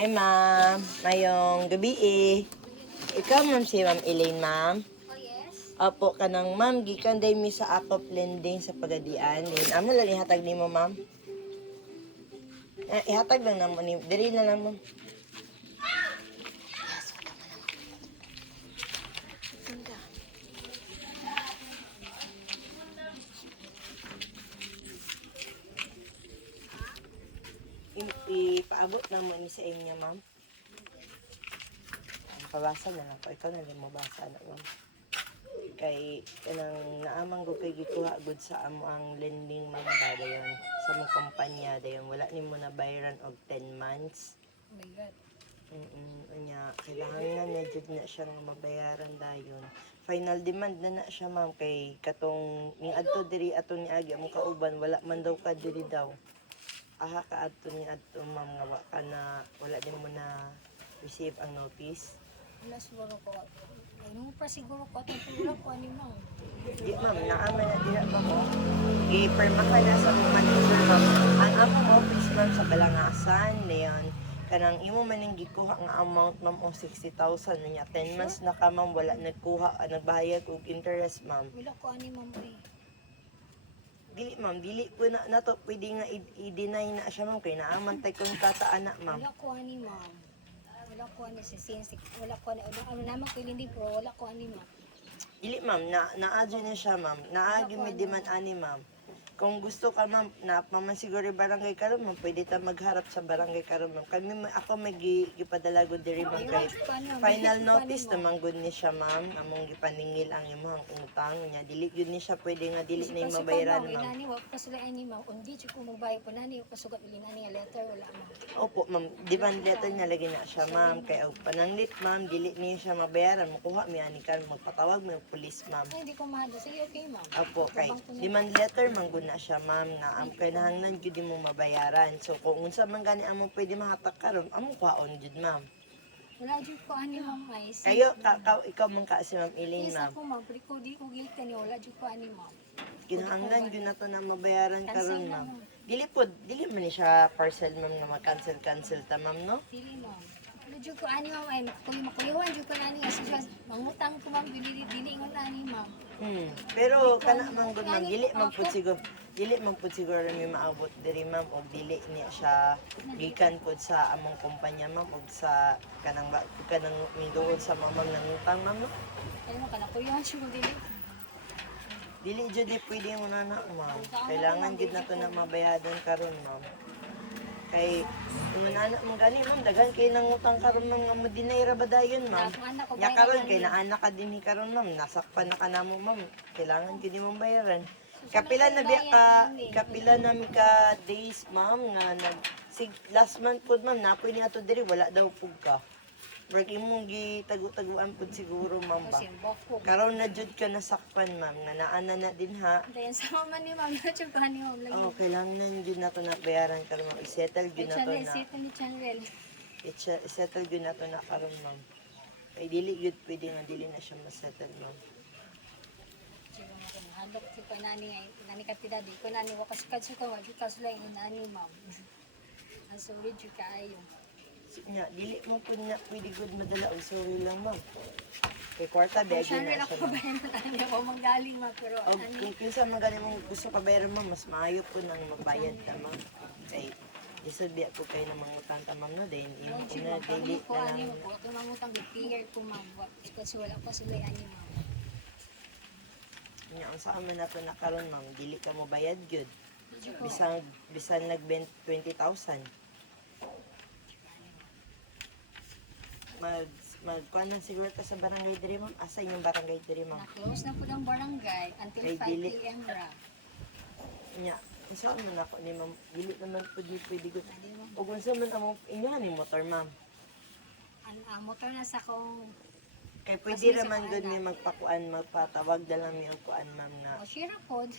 Hi, ma'am. Mayong gabi eh. Ikaw, ma'am, si Ma'am Elaine, ma'am. Oh, yes. Opo, kanang ma'am, gikan day mi sa akop lending sa pagadian. Din, amo lang ihatag nimo, ma'am. Ihatag lang namo ni, diri na lang, ma'am. Ipaabot lang mo ni sa inyo, ma'am. Pabasa na lang ko. Ikaw na lang mo basa na, ma'am. Kay kanang naamang ko kay gikuha gud sa amo ang lending ma'am ba dayon sa mong kumpanya dayon wala nimo na bayaran og 10 months. Oh my God. Anya kailangan na jud na siya nga mabayaran dayon. Final demand na siya ma'am kay katong ning adto diri ato ni agi among kauban wala man daw ka diri daw. Aha ka adto ni adto ma'am nga wala din mo na receive ang notice. Wala siguro ko. Ay, nung pa siguro ko. At wala ko ano mo. Di ma'am, naaman na dila ba ko? I-permahan na sa mga manager ma'am. Ang among office ma'am sa Balangasan, Leon, kanang imo man ning gikuha nga amount ma'am o 60,000 niya. 10 months na ka ma'am, wala nagkuha, nagbayad og interest ma'am. Wala ko ano mo eh. Dili ma'am, dili po na to pwede nga i-deny na siya ma'am kay naaman tay kung tataan na ma'am. Wala ko ano ma'am. Wala ko ano si Sinsi. Wala ko ano naman ko hindi pero wala ko ano ma'am. Dili ma'am, naadyo na siya ma'am. Naagi mi demand ani ma'am. Kung gusto ka ma'am, na maman siguro barangay karon ma'am, pwede ta magharap sa barangay karon ma'am. Ako may gipadala gud diri ma'am kay final notice naman gud ni siya ma'am. Among gipaningil ang imong utang niya. Dili gud ni siya pwede nga dili na yung mabayaran ma'am. Inani wa ko sila ani ma'am. Undi jud ko magbayad po nani ko sugat ilinani nga letter wala ma'am. Opo ma'am, demand letter niya lagi na siya ma'am. Kay og pananglit ma'am, dili niya siya mabayaran. Makuha mi ani kan magpatawag mi og pulis ma'am. Ay, hindi ko mahado. Sige, okay ma'am. Opo, kay demand letter man gud na siya ma'am na ang kinahanglan jud mo mabayaran. So kung unsa man gani among pwede mahatak karon, among kwaon jud ma'am. Wala jud ko ani ma'am ay. Kayo ikaw man ka si Ma'am Elaine Yes, ma'am. ako ma'am. Pero ko di ko guilty ni wala jud ko ani ma'am. Kinahanglan jud na to na mabayaran karon Cancel na, ma'am. ma'am. Dili man ni siya parcel ma'am nga mag-cancel ta ma'am no. Dili ma'am. Wala jud ko ani ma'am ay makuyuhan jud ko nani kasi mangutang ko ma'am dili ingon ani ma'am. Pero kana man gud ma'am dili man pud siguro mi maabot diri ma'am og dili niya siya gikan pud sa among kumpanya ma'am og sa kanang minduol sa mamam nang utang ma'am no. Ay mo kana kuyuhan jud ko dili. Dili jud di pwede mo na ma'am. Kailangan jud na to na mabayadan karon ma'am. Kay mo gani ma'am daghan kay nang utang karon mga madinayra ba dayon ma'am. Nya karon kay naanak ka dinhi karon ma'am, nasakpan na kanamo ma'am. Kailangan gid mo bayaran. Kapila na biya kapila na mi ka days ma'am nga last month pud ma'am napoy ni ato diri wala daw pug ka. Work imong gitago-taguan pud siguro ma'am ba. Karon na jud ka nasakpan ma'am nga naana na din ha. Dayan sa mama ni ma'am na jud ko ani ma'am lagi. Oh, kailangan na jud na to na bayaran karon ma'am. I-settle jud na to na. I-settle jud na to na karon ma'am. Kay dili jud pwede nga dili na siya ma-settle ma'am. Handok si ko nani katida di ko nani wakas kadso ko wa jud kasulay nani ma'am. Ang sorry jud kaayo. Nya dili mo pud na pwede gud madala og sorry lang ma'am. Kay kwarta biagi na siya. Ano ko manggaling ma'am pero Kung kinsa man gani mong gusto ka bayaran ma'am, mas maayo po nang magbayad ka ma'am. Kay isulbi ako kayo ng mga utang ka ma'am no, then imo ko na daily ko na ani lang. mo ko mangutang clear ko ma'am kasi wala pa sila ani ma'am. Nya unsa man nato na karon ma'am, dili ka mo bayad gyud. Bisan nag 20,000. Magkuan siguro ka sa barangay diri ma'am. Asa yung barangay diri ma'am? Na-close na po ng barangay until Ay, 5 dili. p.m. ra. Nya, unsa man ako ni ma'am? Dili naman pwede gud. Hindi mo. Og unsa man among inyo ni motor ma'am? Ang motor na sa kong Kay pwede raman gud ni magpatawag na lang mi og kuan ma'am na. o share pod.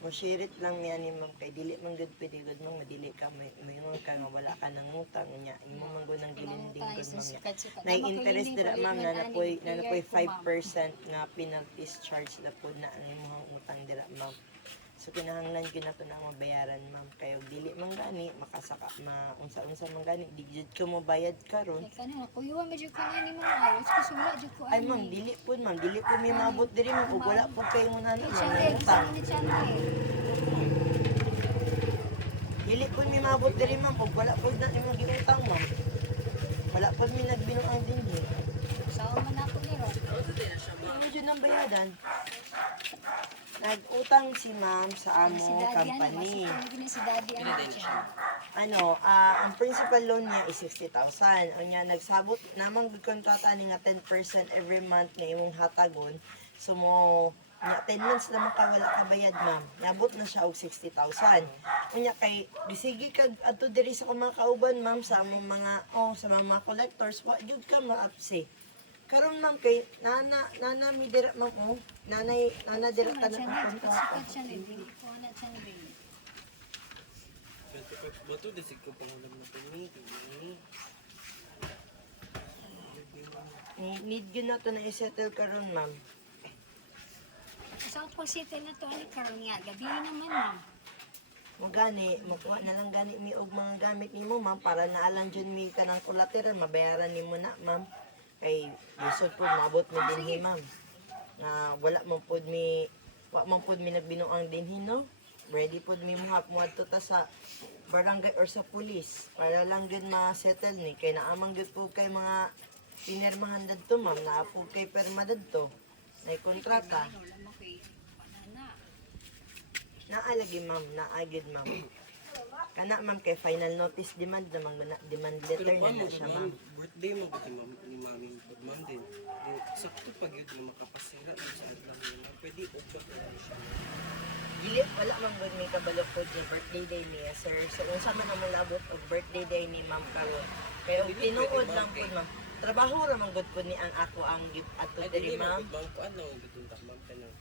Mo share it lang niya ni ma'am kay dili man gud pwede gud ma'am madili ka may ka nga wala ka nang utang niya. Imo man gud nang gilinding gud ma'am niya. Na interest dira ma'am na napoy 5% nga penalties charge na po na ang imong utang dira ma'am. So kinahanglan gyud nato na mabayaran ma'am kayo dili man gani makasaka unsa-unsa man gani di jud ko mo bayad karon. Like ano, kuyuan medyo ko na ni mga awas kasi wala jud ko Ay ma'am, dili po may mabot diri ma'am ug wala po kayo nga ano Chande, ma'am gusto utang. ni Chande. Dili po may mabot diri ma'am ug wala po na imong giutang ma'am. Wala po mi nagbinuang dinhi. Sao man ako ni Ron. Ano jud nang bayadan? Nag-utang si ma'am sa Si amo Daddy, ano, company. masuk si Daddy, ano siya. Ang principal loan niya is 60,000. O niya, nagsabot namang kontrata ni nga 10% every month nga imong hatagon. So mo, niya, 10 months naman ka wala ka bayad, ma'am. Nabot na siya og 60,000. O niya, kay, bisigi kag ato diri sa mga kauban, ma'am, sa among sa mga collectors, wa jud ka maapsi. Karon ma'am kay nana mi dira ma'am nana dira ka na ang kontrata. Sikat siya ni Bill. Kuha na siya ni Bill. Bato di sigko pangalam na tini. Need yun na to na i-settle karon ma'am. Sa ako city na to, ani karon nga. Gabi naman, ma'am. Makuha na lang gani mi og mga gamit nimo ma'am para naalang jud mi kanang collateral mabayaran nimo na ma'am. Kay lisod po mabot mi dinhi ma'am. Na wala man pud mi nagbinuang dinhi no. Ready pud mi mo adto ta sa barangay or sa pulis para lang gud ma-settle ni kay naamang gud po kay mga pinirmahan dadto ma'am naa po kay perma dadto. Nay kontrata. Wala mo kay banana. Naalagi ma'am, naagid ma'am. Kana ma'am kay final notice demand demand letter na na siya ma'am. Birthday mo ba ni mami pag din. Sakto pag yun na makapasira sa adlaw niya. Pwede upot na siya. Dili wala man gud may kabalo po ni birthday day niya sir. So unsa man ang labot og birthday day ni ma'am karon. Pero tinuod lang po ma'am. Trabaho ra man gud po ni ang ako ang gift ato diri ma'am. Bang ko ano gitunta ma'am kanang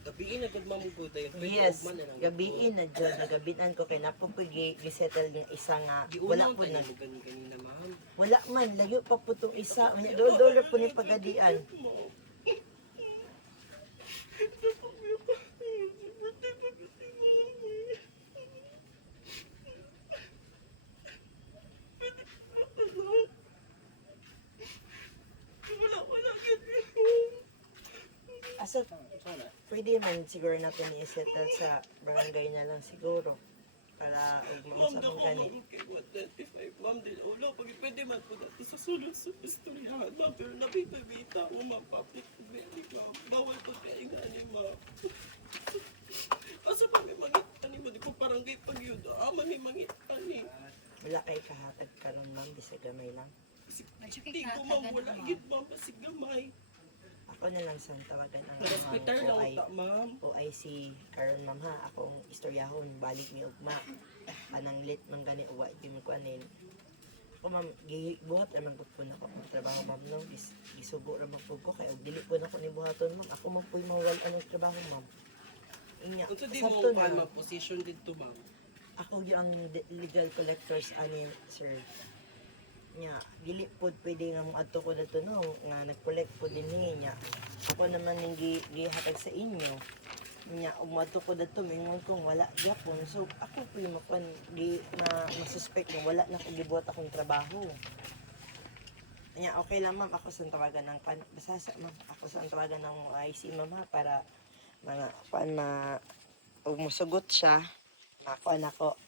gabiin na gud ma'am ko dayon. Yes, gabiin na dyan. Nagabinan ko kay napupugi gisettle niya isa nga. Wala po na. Kanina ma'am. Wala man, layo pa po itong isa. Dol-dol po ni pagadian. Asa, pwede man siguro natin i-settle sa barangay na lang siguro. Para Ma'am, sa dako mga gani. ma'am kay 135 ma'am din ulo pag pwede man po natin sa sulod sa istoryahan ma'am pero napipibita mo ma'am public very ma'am bawal po kaya nga ni ma'am asa pa may mangita ni mo di ko parang kay pagyud ama may mangita ni Wala kay kahatag karon ma'am, bisa gamay lang. Medyo kay di ko ma'am wala gid ma'am basig gamay Ako na lang sa tawagan ang hospital lang OI. ta ma'am OIC karon ma'am ha, akong istoryahon, balik ni ugma. Anang lit man gani uwa, di mo ko anin. Ako ma'am, buhat naman po po na ako ng trabaho ma'am no, gisugo naman po ko, kaya dili po na ako ni buhaton ma'am. Ako mo po'y mawal anong trabaho ma'am. Inya, unsa di sakto mo na. pa position dito ma'am Ako yung legal collectors ani sir. Nya, dili pod pwede nga mo adto ko dito no nga nag-collect po din niya. Ako naman yung gihatag sa inyo. Nya, ug madto ko dito mingon kong wala gyapon. So ako po yung makuan masuspect na wala na ko gibuhat akong trabaho. Nya, okay lang ma'am, ako sa tawagan ng basasa ma'am. Ako sa tawagan ng IC ma'am ha, para mga ug musugot siya. Makuan ako.